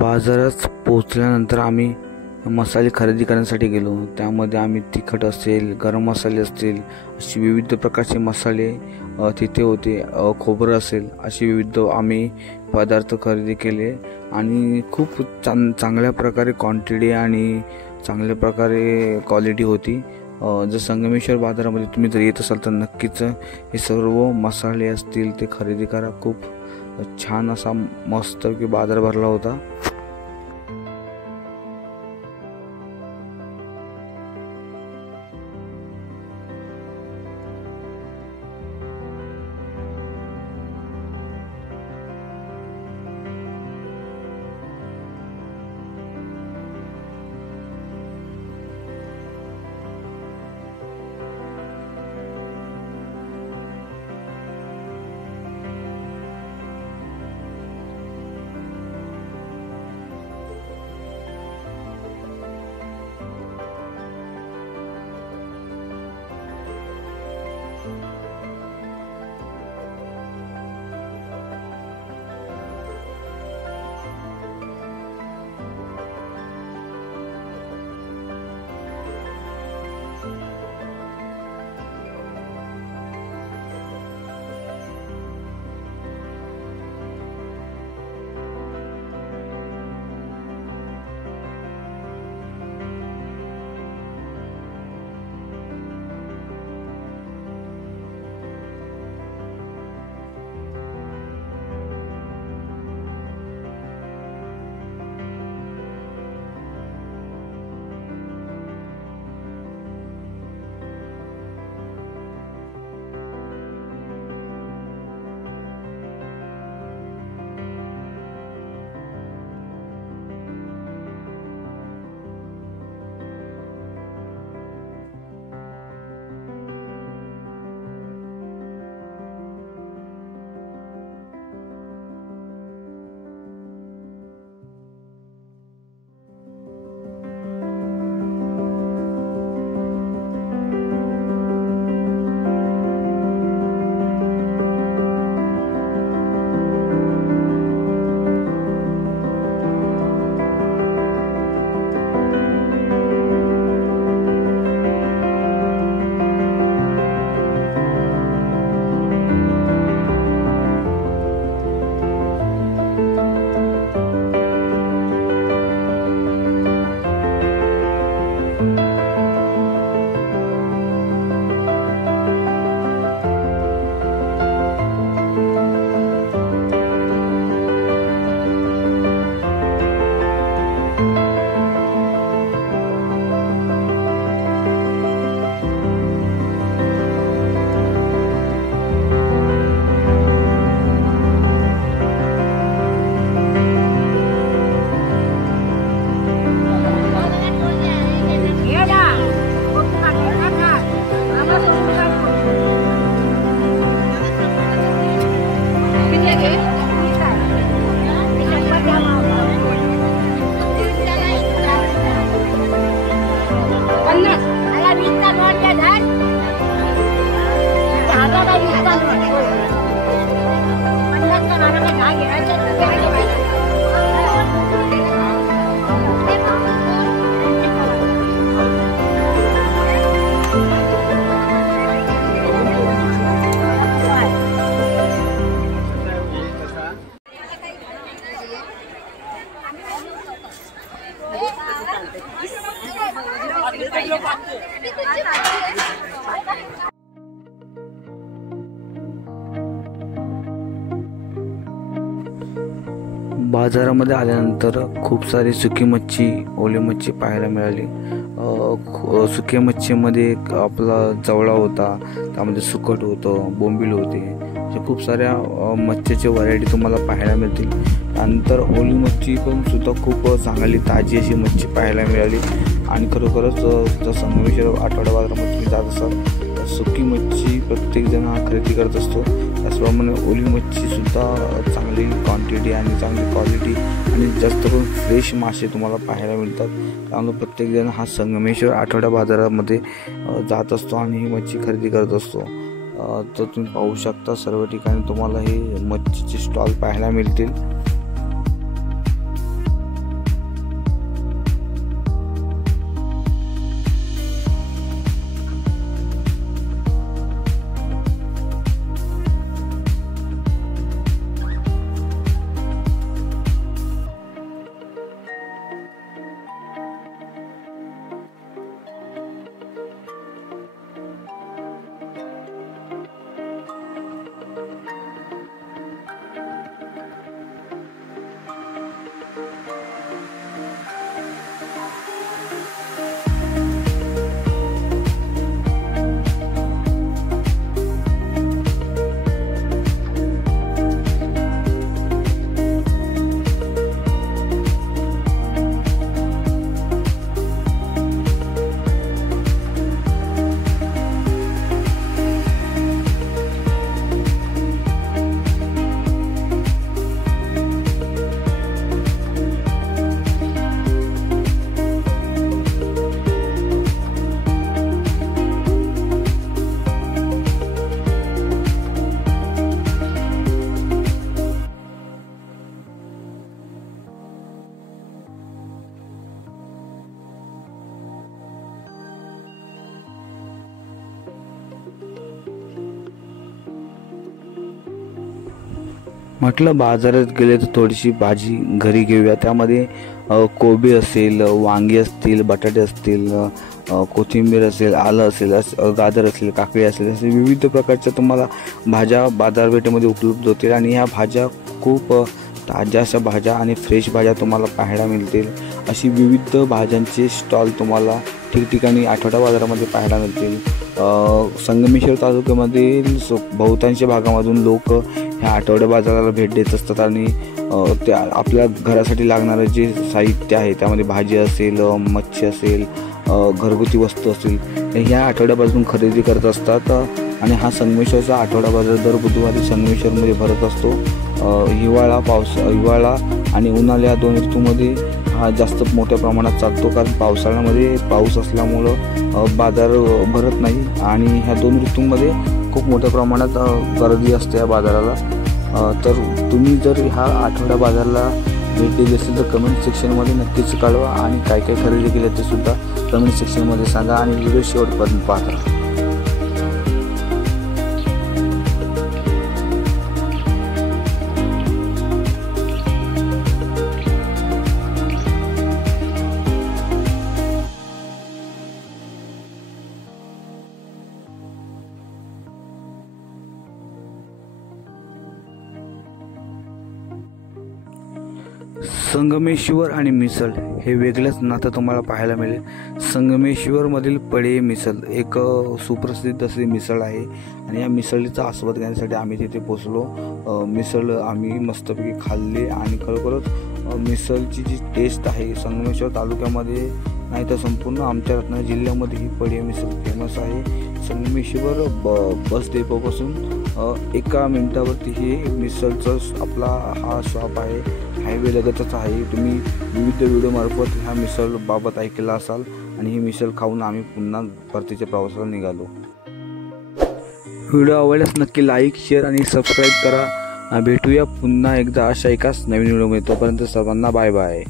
बाजारात पोहोचल्यानंतर आम्ही मसाले खरेदी करण्यासाठी गेलो। त्यामध्ये आम्ही तिखट असेल, गरम मसाले असतील, अशी विविध प्रकारचे मसाले तिथे होते, खोबरं असेल, असे विविध आम्ही पदार्थ खरेदी केले आणि खूप चांगल्या प्रकारे क्वांटिटी आणि चांगल्या प्रकारे क्वालिटी होती। जर संगमेश्वर बाजारामध्ये तुम्ही जर येत असाल तर नक्कीच हे सर्व मसाले असतील ते खरेदी करा। खूप छान असा मस्त की बाजार भरला होता। बाजारामध्ये आल्यानंतर खूप सारी सुकी मच्छी, ओली मच्छी पाहायला मिळाली। सुक्या मच्छीमध्ये आपला जवळा होता, त्यामध्ये सुकट होतं, बोंबील होते, अशा खूप साऱ्या मच्छीचे व्हरायटी तुम्हाला पाहायला मिळतील। त्यानंतर ओली मच्छी पण सुद्धा खूप चांगली ताजी अशी मच्छी पाहायला मिळाली आणि खरोखरच जर संगमेश्वर आठवडा बाजारामध्ये तुम्ही जात असाल तर सुकी मच्छी प्रत्येकजण हा खरेदी करत असतो। त्याचप्रमाणे ओली मच्छीसुद्धा चांगली क्वांटिटी आणि चांगली क्वालिटी आणि जास्त करून फ्रेश मासे तुम्हाला पाहायला मिळतात। त्यामुळे प्रत्येकजण हा संगमेश्वर आठवडा बाजारामध्ये जात असतो आणि ही मच्छी खरेदी करत असतो। तर तुम्ही पाहू शकता सर्व ठिकाणी तुम्हाला हे मच्छीचे स्टॉल पाहायला मिळतील। म्हटलं बाजारात गेले तर थोडीशी भाजी घरी घेऊया. त्यामध्ये कोबी असेल, वांगी असतील, बटाटे असतील, कोथिंबीर असेल, आलं असेल, गाजर असेल, काकडी असेल, असे विविध प्रकारच्या तुम्हाला भाज्या बाजारपेठेमध्ये उपलब्ध होतील. आणि ह्या भाज्या खूप ताज्या अशा भाज्या आणि फ्रेश भाज्या तुम्हाला पाहायला मिळतील. अशी विविध भाज्यांचे स्टॉल तुम्हाला ठिकठिकाणी आठवडा बाजारामध्ये पाहायला मिळतील. संगमेश्वर तालुक्यामधील बहुतांश भागामधून लोक ह्या आठवड्या बाजाराला भेट देत असतात आणि त्या आपल्या घरासाठी लागणारं जे साहित्य आहे त्यामध्ये भाजी असेल, मच्छी असेल, घरगुती वस्तू असतील, ह्या आठवड्यापासून खरेदी करत असतात. आणि हा संगमेश्वरचा आठवडा बाजार दर बुधवारी संगमेश्वरमध्ये भरत असतो. हिवाळा आणि उन्हाळा या दोन ऋतूमध्ये हा जास्त मोठ्या प्रमाणात चालतो, कारण पावसाळ्यामध्ये पाऊस असल्यामुळं बाजार भरत नाही. आणि ह्या दोन ऋतूंमध्ये खूप मोठ्या प्रमाणात गर्दी असते या बाजाराला. तर तुम्ही जर ह्या आठवड्या बाजाराला भेट दिली असेल तर कमेंट सेक्शनमध्ये नक्कीच कळवा. आणि काय काय खरेदी केली ते सुद्धा कमेंट सेक्शनमध्ये सांगा आणि व्हिडिओ शेवटपर्यंत पाहा. संगमेश्वर आणि मिसळ हे वेगळंच नातं तुम्हाला पाहायला मिळेल. संगमेश्वरमधील पडे मिसळ एक सुप्रसिद्ध अशी मिसळ आहे आणि या मिसळीचा आस्वाद घेण्यासाठी आम्ही तिथे पोचलो. मिसळ आम्ही मस्तपैकी खाल्ली आणि खरोखरच मिसळची जी टेस्ट आहे संगमेश्वर तालुक्यामध्ये नाही तर संपूर्ण आमच्या रत्नागिरी जिल्ह्यामध्ये ही पडे मिसळ फेमस आहे. संगमेश्वर बस डेपोपासून 1 मिनिटावरती हे मिसळचं आपला हा शॉप आहे. हायवे लगतच आहे. तुम्ही विविध व्हिडिओमार्फत ह्या मिसळ बाबत ऐकला असाल आणि ही मिसळ खाऊन आम्ही पुन्हा परतीच्या प्रवासाला निघालो. व्हिडिओ आवडल्यास नक्की लाईक, शेअर आणि सबस्क्राईब करा. भेटूया पुन्हा एकदा अशा एकाच नवीन व्हिडिओमध्ये. तोपर्यंत सर्वांना बाय बाय.